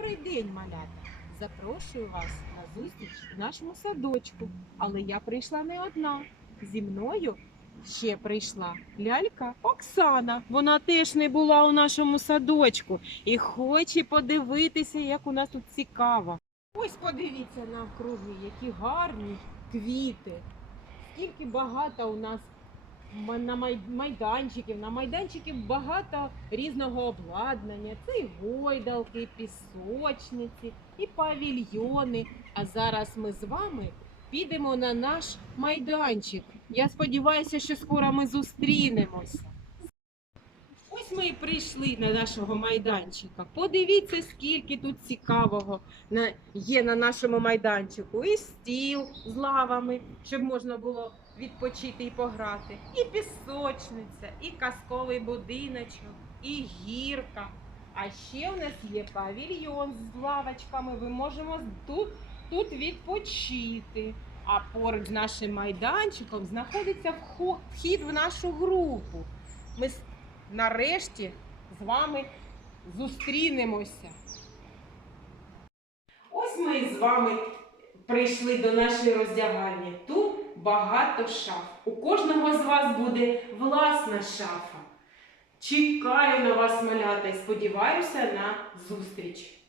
Добрий день, малята! Запрошую вас на зустріч в нашому садочку. Але я прийшла не одна. Зі мною ще прийшла лялька Оксана. Вона теж не була у нашому садочку і хоче подивитися, як у нас тут цікаво. Ось подивіться навкруги, які гарні квіти. Скільки багато у нас на майданчиків. На майданчиків багато різного обладнання. Це і гойдалки, і пісочниці, і павільйони. А зараз ми з вами підемо на наш майданчик. Я сподіваюся, що скоро ми зустрінемося. Ось ми і прийшли на нашого майданчика. Подивіться, скільки тут цікавого є на нашому майданчику. І стіл з лавами, щоб можна було відпочити і пограти. І пісочниця, і казковий будиночок, і гірка. А ще у нас є павільйон з лавочками. Ми можемо тут, тут відпочити. А поруч з нашим майданчиком знаходиться вхід в нашу групу. Ми нарешті з вами зустрінемося. Ось ми з вами прийшли до нашої роздягальні. Тут багато шаф. У кожного з вас буде власна шафа. Чекаю на вас, малята, і сподіваюся на зустріч.